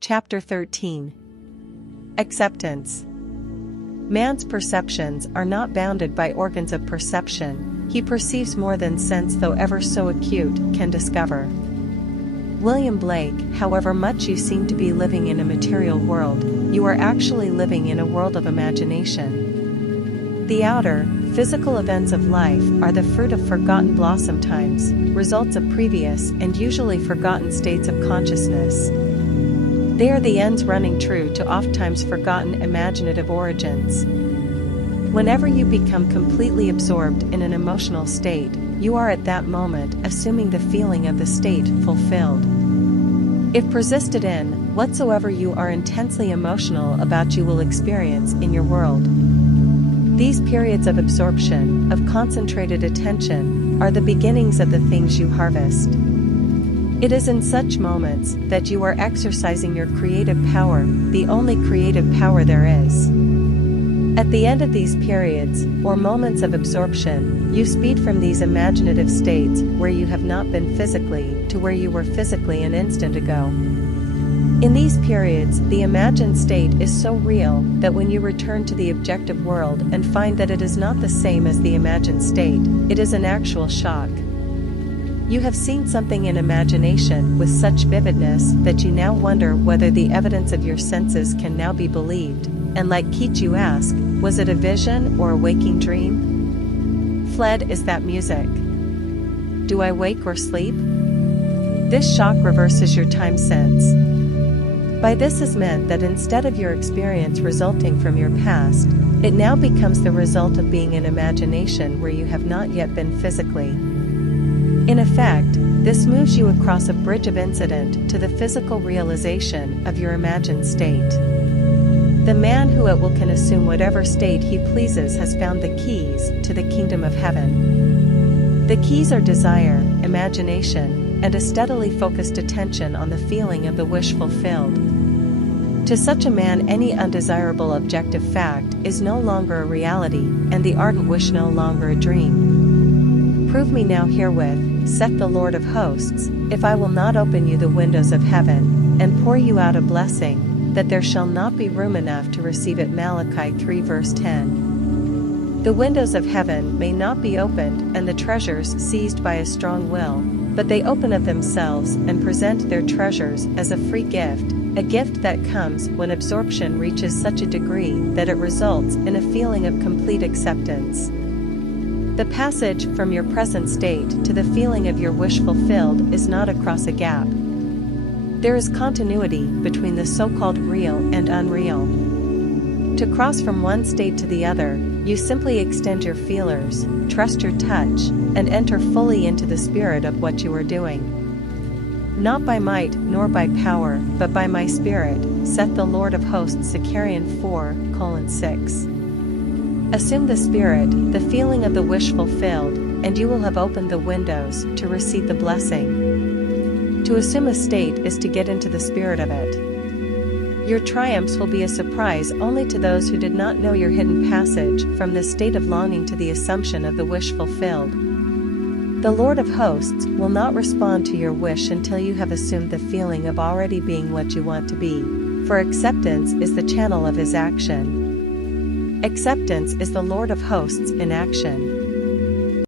Chapter 13. Acceptance. Man's perceptions are not bounded by organs of perception. He perceives more than sense, though ever so acute, can discover. William Blake. However much you seem to be living in a material world, you are actually living in a world of imagination. The outer, physical events of life are the fruit of forgotten blossom times, results of previous and usually forgotten states of consciousness. They are the ends running true to ofttimes forgotten imaginative origins. Whenever you become completely absorbed in an emotional state, you are at that moment assuming the feeling of the state fulfilled. If persisted in, whatsoever you are intensely emotional about you will experience in your world. These periods of absorption, of concentrated attention, are the beginnings of the things you harvest. It is in such moments that you are exercising your creative power, the only creative power there is. At the end of these periods, or moments of absorption, you speed from these imaginative states where you have not been physically to where you were physically an instant ago. In these periods, the imagined state is so real that when you return to the objective world and find that it is not the same as the imagined state, it is an actual shock. You have seen something in imagination with such vividness that you now wonder whether the evidence of your senses can now be believed, and like Keats you ask, was it a vision or a waking dream? Fled is that music. Do I wake or sleep? This shock reverses your time sense. By this is meant that instead of your experience resulting from your past, it now becomes the result of being in imagination where you have not yet been physically. In effect, this moves you across a bridge of incident to the physical realization of your imagined state. The man who at will can assume whatever state he pleases has found the keys to the kingdom of heaven. The keys are desire, imagination, and a steadily focused attention on the feeling of the wish fulfilled. To such a man, any undesirable objective fact is no longer a reality, and the ardent wish no longer a dream. Prove me now herewith, saith the Lord of hosts, if I will not open you the windows of heaven, and pour you out a blessing, that there shall not be room enough to receive it. Malachi 3 verse 10. The windows of heaven may not be opened and the treasures seized by a strong will, but they open of themselves and present their treasures as a free gift, a gift that comes when absorption reaches such a degree that it results in a feeling of complete acceptance. The passage from your present state to the feeling of your wish fulfilled is not across a gap. There is continuity between the so-called real and unreal. To cross from one state to the other, you simply extend your feelers, trust your touch, and enter fully into the spirit of what you are doing. Not by might nor by power, but by my spirit, saith the Lord of hosts. Zechariah 4:6. Assume the spirit, the feeling of the wish fulfilled, and you will have opened the windows to receive the blessing. To assume a state is to get into the spirit of it. Your triumphs will be a surprise only to those who did not know your hidden passage from the state of longing to the assumption of the wish fulfilled. The Lord of hosts will not respond to your wish until you have assumed the feeling of already being what you want to be, for acceptance is the channel of his action. Acceptance is the Lord of hosts in action.